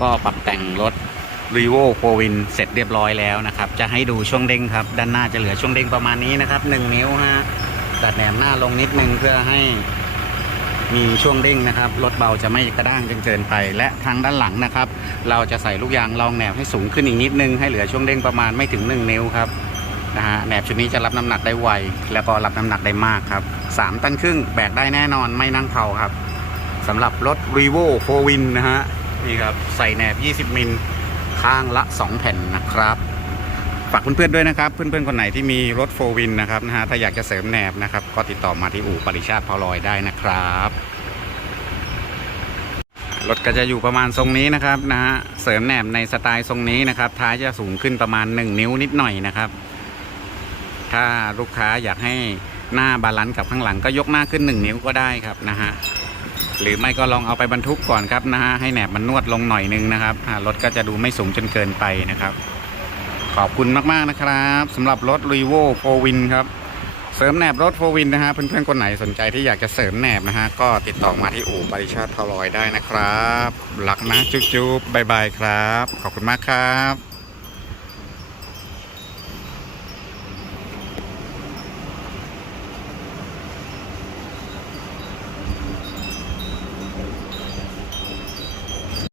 ก็ปรับแต่งรถ r e v o 4 w i n เสร็จเรียบร้อยแล้วนะครับ จะให้ดูช่วงเด้งครับ ด้านหน้าจะเหลือช่วงเด้งประมาณนี้นะครับ 1 นิ้วฮะดัดแหนมหน้าลงนิดนึงเพื่อให้มีช่วงเด้งนะครับรถเบาจะไม่กระด้างจนเกินไป และทางด้านหลังนะครับ เราจะใส่ลูกยางรองแหนบให้สูงขึ้นอีกนิดนึงให้เหลือช่วงเด้งประมาณไม่ถึง 1 นิ้วครับนะฮะแหนบชุดนี้จะรับน้ำหนักได้ไว แล้วก็รับน้ำหนักได้มากครับ 3 ตันครึ่งแบกได้แน่นอนไม่นั่งเผาครับสำหรับรถ r e v o 4 w i n นะฮะ นี่ครับใส่แหนบ 20 มิลข้างละ 2 แผ่นนะครับ ฝากเพื่อนๆด้วยนะครับ เพื่อนๆ คนไหนที่มีรถโฟวินนะครับนะฮะถ้าอยากจะเสริมแหนบนะครับ ก็ติดต่อมาที่อู่ปริชาติพอลอยได้นะครับ รถก็จะอยู่ประมาณทรงนี้นะครับนะฮะเสริมแหนบในสไตล์ทรงนี้นะครับท้ายจะสูงขึ้นประมาณ 1 นิ้วนิดหน่อยนะครับ ถ้าลูกค้าอยากให้หน้าบาลานซ์กับข้างหลังก็ยกหน้าขึ้น 1 นิ้วก็ได้ครับนะฮะ หรือไม่ก็ลองเอาไปบรรทุกก่อนครับนะฮะให้แหนบมันนวดลงหน่อยนึงนะครับรถก็จะดูไม่สูงจนเกินไปนะครับ ขอบคุณมากๆนะครับสำหรับรถ r e v o 4 w i n ครับเสริมแหนบรถ4 w i n นนะฮะเพื่อนๆคนไหนสนใจที่อยากจะเสริมแหนบนะฮะก็ติดต่อมาที่อู่บริชาติพลอยได้นะครับรักนะจุ๊บๆบายบายครับ ขอบคุณมากครับ